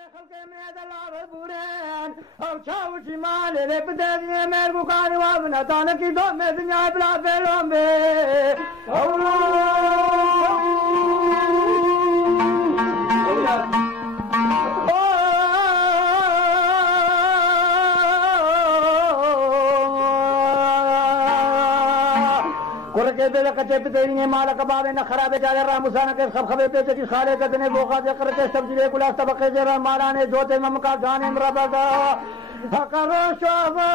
خلقي من هذا الله البورين او شاو شمال لبدأ من بقاني وابنا تانكي دوم الدنيا بلا بلوم بي के बेले कच्चे पितेरी ने माला कबाबे न खराबे जाले रामुसाना के खब खबे पेटे की खाले कतने बोखा जे करके सब्जी ले कुला सबके जरा माला ने जोते ममका जाने मरबदा हकरो शोभा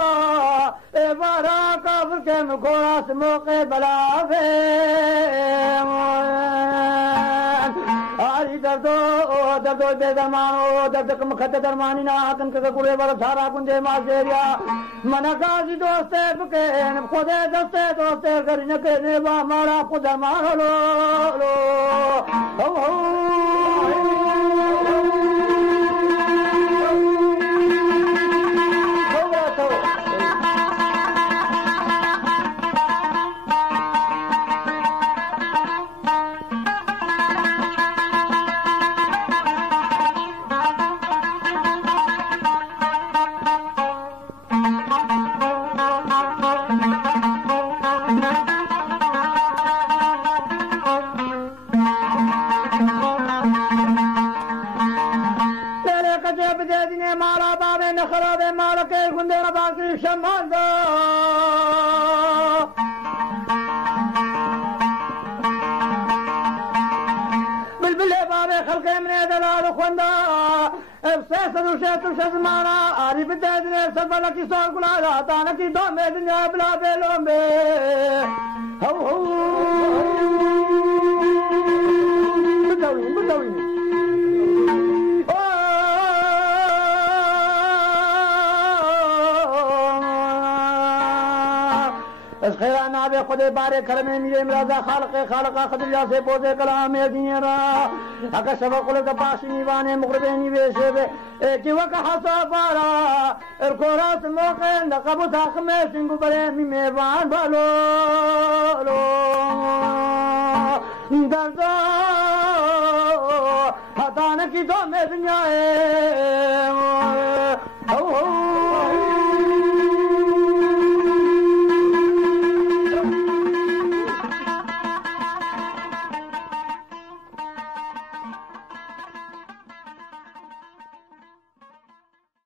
ए बारा काफर के मुखोरा स्मोके बलावे आरी दर्दो बेदरमानो दर्द कम खत दरमानी ना आतन के गुरे वर धारा कुंजे माजेरिया मनकाजी दोस्ते बुके खुदे दोस्ते करने के ने वा मारा खुद मारो लो खुदे बारे खर में मिले मिराजा खालका खदिजा से बोझे कलाम में दिए रा अगर सब कुल का पासी निवाने मुकरबे निवेशे बे कि वक हसा बारा कोरास मौके नकब थाक में सिंह बड़े मेवान भालो लो दर्दो हतान की दो में दुनिया